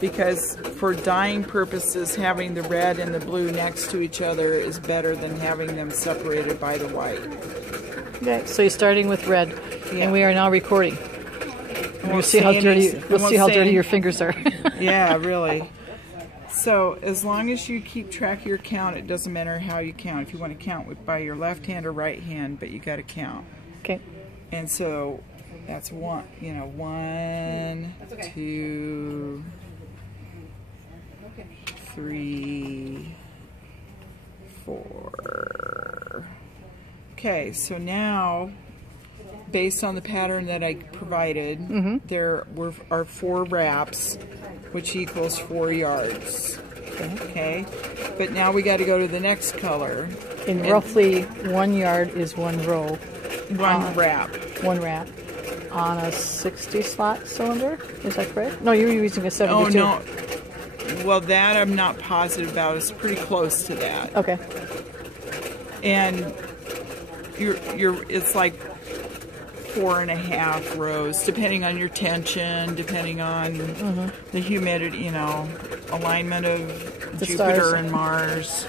because for dyeing purposes, having the red and the blue next to each other is better than having them separated by the white. Okay, so you're starting with red, and we are now recording. We'll see how dirty your fingers are. Yeah, really. So as long as you keep track of your count, it doesn't matter how you count. If you want to count by your left hand or right hand, but you got to count. Okay. And so that's one, you know, 1, 2, 3, 4. Okay, so now, based on the pattern that I provided, there are 4 wraps, which equals 4 yards. Okay, but now we got to go to the next color. And roughly 1 yard is 1 row. One wrap. 1 wrap on a 60 slot cylinder. Is that correct? No, you're using a 72. Oh no. Well, that I'm not positive about. It's pretty close to that. Okay. And it's like 4.5 rows, depending on your tension, depending on the humidity, you know, alignment of the Jupiter stars. And Mars.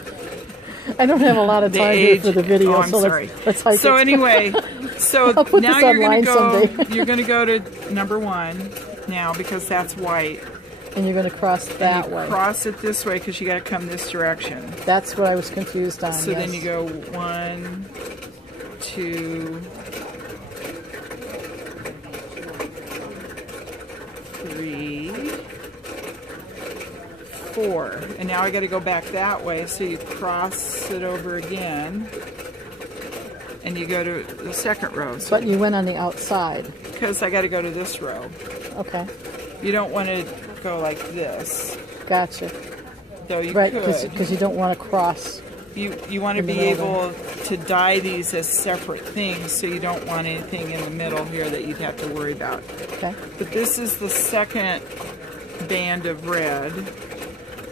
I don't have a lot of time here for the video, oh, I'm so sorry. let's hike So it. anyway, so I'll put now this you're online going to go. someday. You're going to go to number 1 now because that's white. And you're going to cross that way. Cross it this way because you got to come this direction. That's what I was confused on. So yes. then you go 1, 2, 3, 4. And now I got to go back that way. So you cross it over again, and you go to the second row. So But you went on the outside. because I got to go to this row. Okay. You don't want to go like this, Gotcha. though you Right, could. because you don't want to cross. You want to be able to dye these as separate things, so you don't want anything in the middle here that you'd have to worry about. Okay. But this is the second band of red.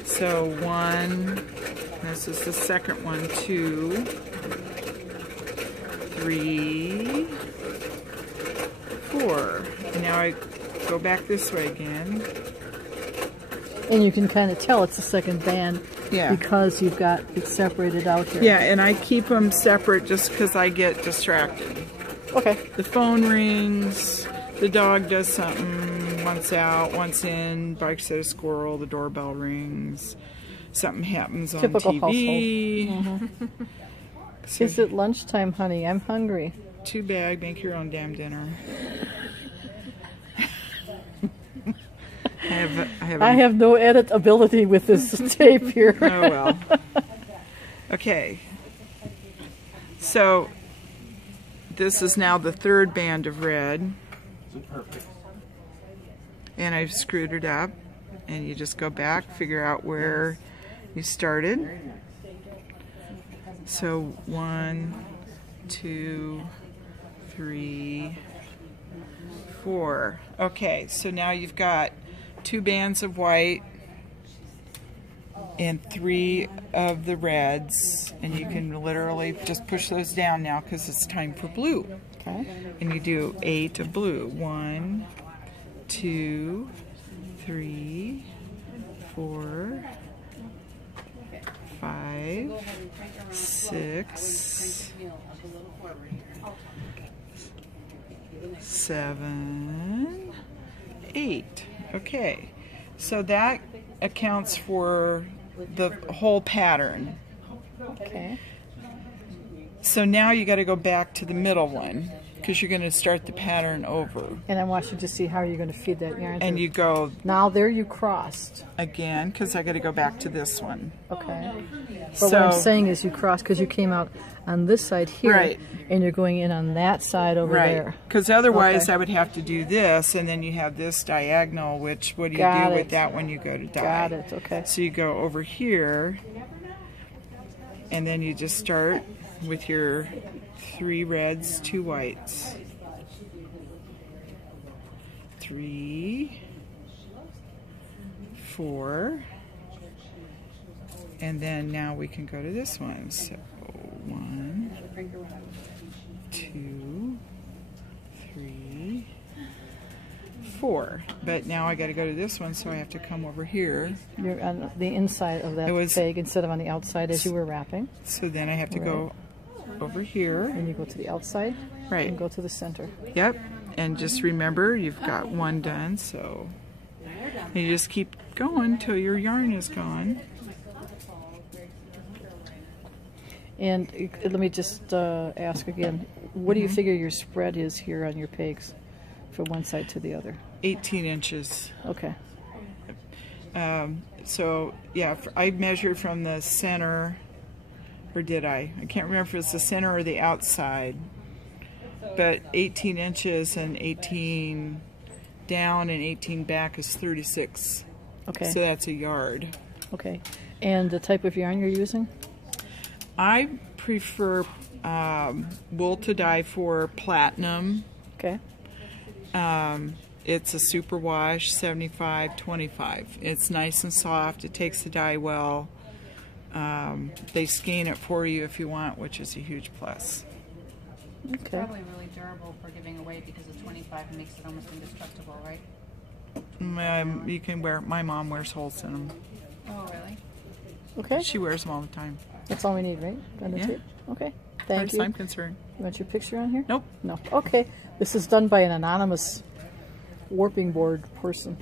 So 1, this is the second one, 2, 3, 4. And now I go back this way again. And you can kind of tell it's the second band Yeah. because you've got it separated out here. Yeah, and I keep them separate just because I get distracted. Okay. The phone rings, the dog does something, one's out, one's in, barks at a squirrel, the doorbell rings, something happens on Typical TV. household. So, Is it lunchtime, honey? I'm hungry. too bad, make your own damn dinner. I have no edit ability with this tape here. Oh well. Okay. So this is now the third band of red. And I've screwed it up. And you just go back, figure out where you started. So 1, 2, 3, 4. Okay, so now you've got 2 bands of white and 3 of the reds, and you can literally just push those down now because it's time for blue. Okay. And you do 8 of blue. 1, 2, 3, 4, 5, 6, 7, 8. Okay, so that accounts for the whole pattern. Okay. So now you got to go back to the middle one because you're going to start the pattern over. And I want you to see how you're going to feed that yarn. And through. you go Now there you crossed. again because I got to go back to this one. Okay. But So what I'm saying is you crossed because you came out on this side here. Right. And you're going in on that side over there. right, because otherwise Okay. I would have to do this, and then you have this diagonal. Which what do you Got do it. with that when you go to dye? Got it. Okay. So you go over here, and then you just start with your 3 reds, 2 whites. 3, 4, and then now we can go to this one. So 1, 2, 3, 4. But now I got to go to this one, so I have to come over here. You're on the inside of that peg instead of on the outside as you were wrapping. So then I have to go over here. And you go to the outside. Right. And go to the center. Yep. And just remember, you've got one done, so you just keep going till your yarn is gone. And let me just ask again, what do you figure your spread is here on your pegs from one side to the other? 18 inches. Okay. So, yeah, I measured from the center, or did I? I can't remember if it's the center or the outside. But 18 inches and 18 down and 18 back is 36. Okay. So that's a yard. Okay. And the type of yarn you're using? I prefer wool to dye for platinum. Okay. It's a superwash 75-25. It's nice and soft. It takes the dye well. They skein it for you if you want, which is a huge plus. Okay. It's probably really durable for giving away because the 25 makes it almost indestructible, right? You can wear. My mom wears holes in them. Oh, really? Okay. She wears them all the time. That's all we need, right? On the Yeah. tape? Okay. As Thank far as you. I'm concerned. You want your picture on here? Nope. No. Okay. This is done by an anonymous warping board person.